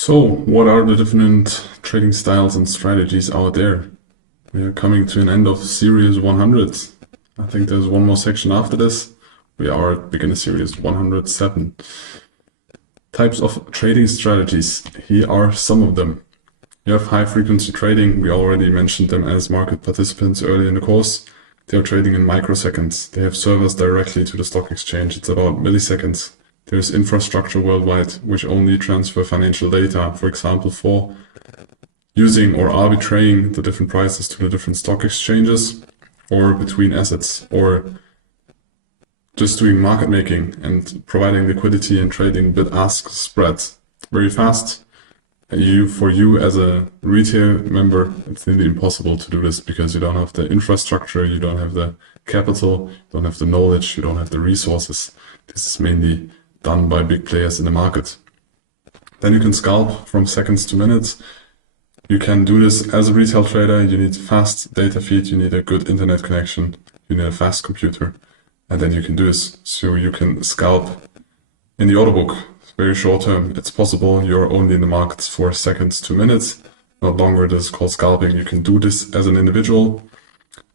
So, what are the different trading styles and strategies out there? We are coming to an end of series 100. I think there's one more section after this. We are at beginner series 107. Types of trading strategies. Here are some of them. You have high frequency trading. We already mentioned them as market participants early in the course. They are trading in microseconds. They have servers directly to the stock exchange. It's about milliseconds. There's infrastructure worldwide which only transfer financial data, for example, for using or arbitraging the different prices to the different stock exchanges or between assets, or just doing market making and providing liquidity and trading bid-ask spreads very fast. For you as a retail member, it's nearly impossible to do this because you don't have the infrastructure, you don't have the capital, you don't have the knowledge, you don't have the resources. This is mainly done by big players in the market. Then you can scalp from seconds to minutes. You can do this as a retail trader. You need fast data feed, you need a good internet connection, you need a fast computer, and then you can do this. So you can scalp in the order book. It's very short term. It's possible. You're only in the markets for seconds to minutes, not longer. This is called scalping. You can do this as an individual,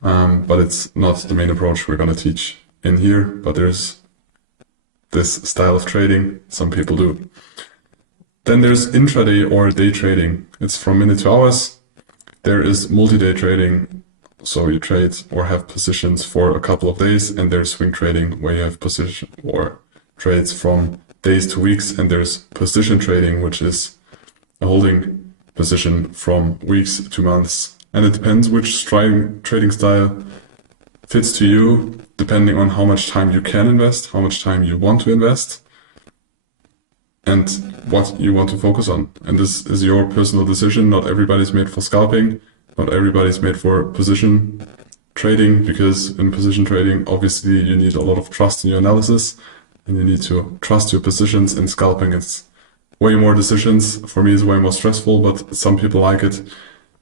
but it's not the main approach we're going to teach in here, but there's this style of trading some people do. Then there's intraday or day trading. It's from minute to hours. There is multi-day trading, so you trade or have positions for a couple of days, and there's swing trading where you have position or trades from days to weeks, and there's position trading, which is a holding position from weeks to months. And it depends which trading style fits to you, depending on how much time you can invest, how much time you want to invest, and what you want to focus on. And this is your personal decision. Not everybody's made for scalping, not everybody's made for position trading, because in position trading, obviously you need a lot of trust in your analysis, and you need to trust your positions. In scalping, it's way more decisions. For me, it's way more stressful, but some people like it.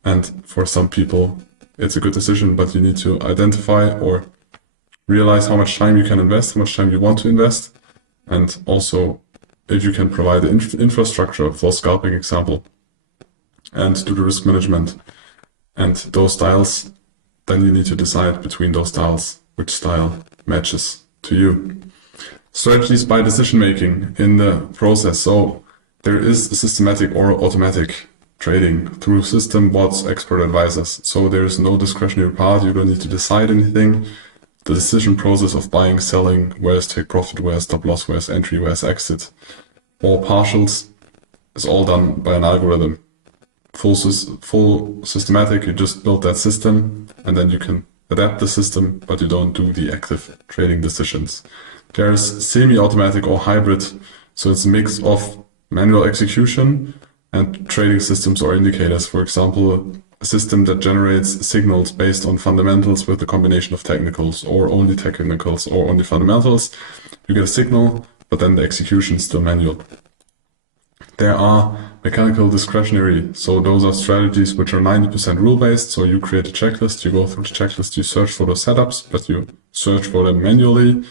And for some people, it's a good decision, but you need to identify or realize how much time you can invest, how much time you want to invest, and also if you can provide the infrastructure for scalping, example, and do the risk management and those styles. Then you need to decide between those styles which style matches to you. Strategies by decision making in the process. So there is a systematic or automatic trading through system, bots, expert advisors. So there's no discretionary part. You don't need to decide anything. The decision process of buying, selling, where's take profit, where's stop loss, where's entry, where's exit, or partials, is all done by an algorithm. Full systematic, you just build that system, and then you can adapt the system, but you don't do the active trading decisions. There's semi-automatic or hybrid, so it's a mix of manual execution and trading systems or indicators. For example, a system that generates signals based on fundamentals with a combination of technicals, or only technicals, or only fundamentals. You get a signal, but then the execution is still manual. There are mechanical discretionary, so those are strategies which are 90% rule-based. So you create a checklist, you go through the checklist, you search for those setups, but you search for them manually.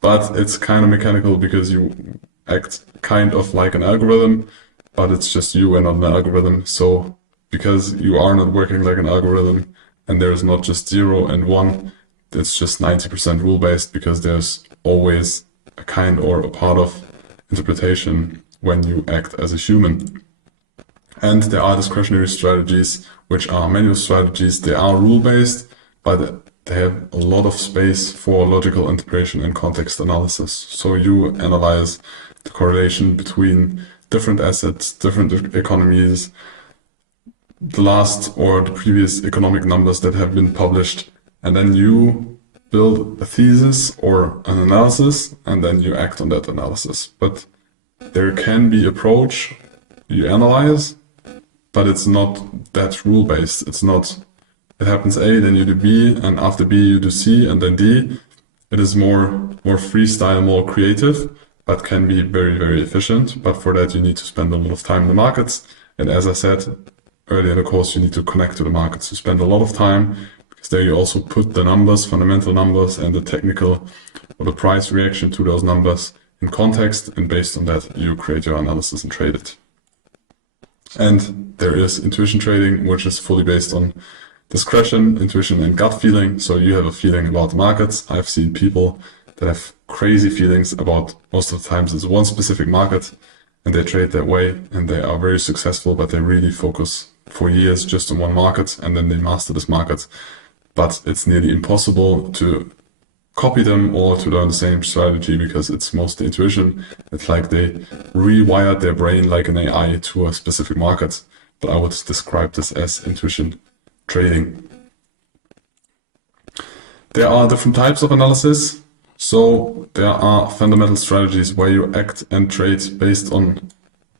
But it's kind of mechanical because you act kind of like an algorithm, but it's just you and not an algorithm. So because you are not working like an algorithm, and there's not just 0 and 1, it's just 90% rule-based, because there's always a kind or a part of interpretation when you act as a human. And there are discretionary strategies, which are manual strategies. They are rule-based, but they have a lot of space for logical integration and context analysis. So you analyze the correlation between different assets, different economies, the last or the previous economic numbers that have been published, and then you build a thesis or an analysis, and then you act on that analysis. But there can be approach, you analyze, but it's not that rule-based. It's not, it happens A, then you do B, and after B you do C, and then D. It is more freestyle, more creative, but can be very, very efficient. But for that you need to spend a lot of time in the markets. And as I said earlier in the course, you need to connect to the markets. You spend a lot of time, because there you also put the numbers, fundamental numbers, and the technical or the price reaction to those numbers in context, and based on that, you create your analysis and trade it. And there is intuition trading, which is fully based on discretion, intuition, and gut feeling. So you have a feeling about the markets. I've seen people that have crazy feelings about, most of the times it's one specific market, and they trade that way, and they are very successful, but they really focus for years just on one market, and then they master this market. But it's nearly impossible to copy them or to learn the same strategy because it's mostly intuition. It's like they rewired their brain like an AI to a specific market. But I would describe this as intuition trading. There are different types of analysis. So there are fundamental strategies where you act and trade based on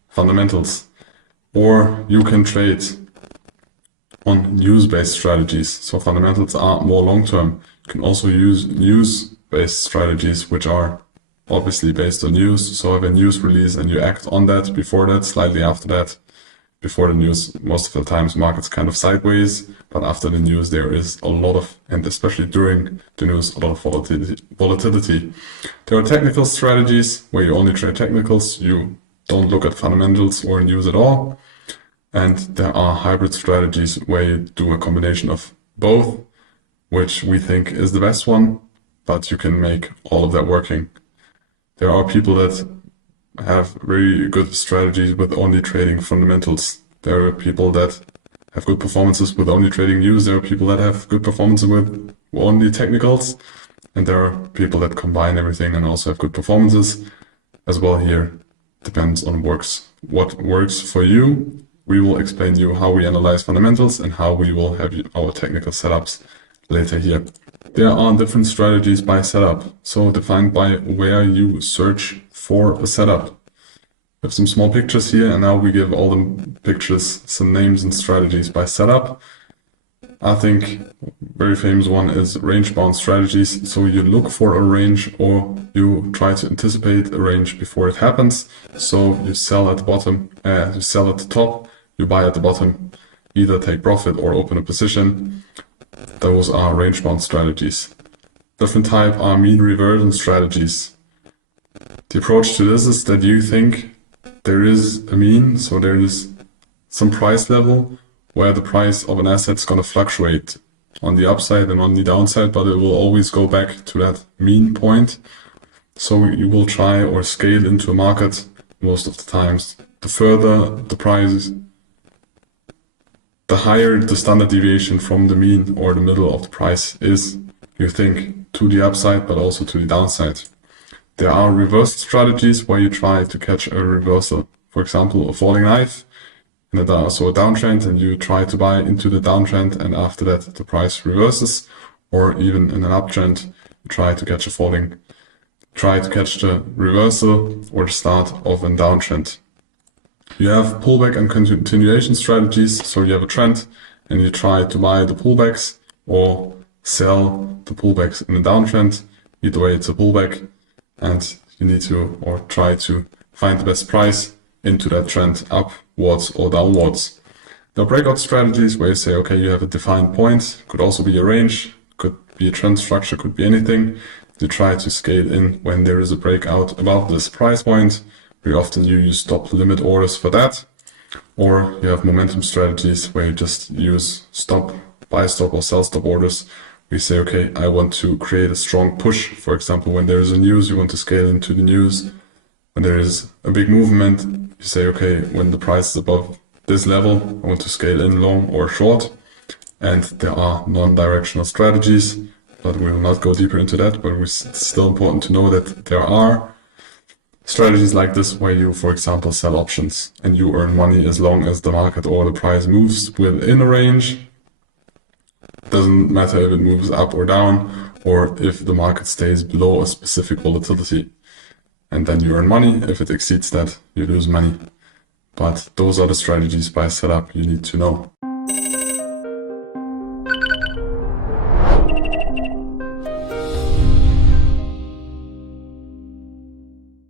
fundamentals. Or you can trade on news-based strategies. So fundamentals are more long-term. You can also use news-based strategies, which are obviously based on news. So have a news release and you act on that, before that, slightly after that. Before the news, most of the times markets kind of sideways, but after the news there is a lot of, and especially during the news, a lot of volatility. There are technical strategies where you only trade technicals. You don't look at fundamentals or news at all. And there are hybrid strategies where you do a combination of both, which we think is the best one, but you can make all of that working. There are people that have very good strategies with only trading fundamentals. There are people that have good performances with only trading news. There are people that have good performances with only technicals. And there are people that combine everything and also have good performances as well. Here depends on what works for you. We will explain to you how we analyze fundamentals and how we will have our technical setups later here. There are different strategies by setup, so defined by where you search for a setup. We have some small pictures here, and now we give all the pictures some names and strategies by setup. I think very famous one is range-bound strategies. So you look for a range or you try to anticipate a range before it happens. So you sell at the bottom, you sell at the top, you buy at the bottom, either take profit or open a position. Those are range-bound strategies. Different type are mean reversion strategies. The approach to this is that you think there is a mean, so there is some price level where the price of an asset is going to fluctuate on the upside and on the downside, but it will always go back to that mean point. So you will try or scale into a market most of the times. The further the price, the higher the standard deviation from the mean or the middle of the price is, you think, to the upside, but also to the downside. There are reverse strategies where you try to catch a reversal. For example, a falling knife, so a downtrend, and you try to buy into the downtrend, and after that the price reverses. Or even in an uptrend, you try to catch the reversal or the start of a downtrend. You have pullback and continuation strategies, so you have a trend and you try to buy the pullbacks or sell the pullbacks in a downtrend. Either way, it's a pullback, and you need to or try to find the best price into that trend upwards or downwards. There are breakout strategies where you say, okay, you have a defined point, could also be a range, could be a trend structure, could be anything. You try to scale in when there is a breakout above this price point. Very often you use stop limit orders for that. Or you have momentum strategies where you just use buy stop or sell stop orders. We say, okay, I want to create a strong push. For example, when there is a news, you want to scale into the news. When there is a big movement, you say, okay, when the price is above this level, I want to scale in long or short. And there are non-directional strategies, but we will not go deeper into that. But it's still important to know that there are strategies like this where you, for example, sell options and you earn money as long as the market or the price moves within a range. Doesn't matter if it moves up or down, or if the market stays below a specific volatility. And then you earn money. If it exceeds that, you lose money. But those are the strategies by setup you need to know.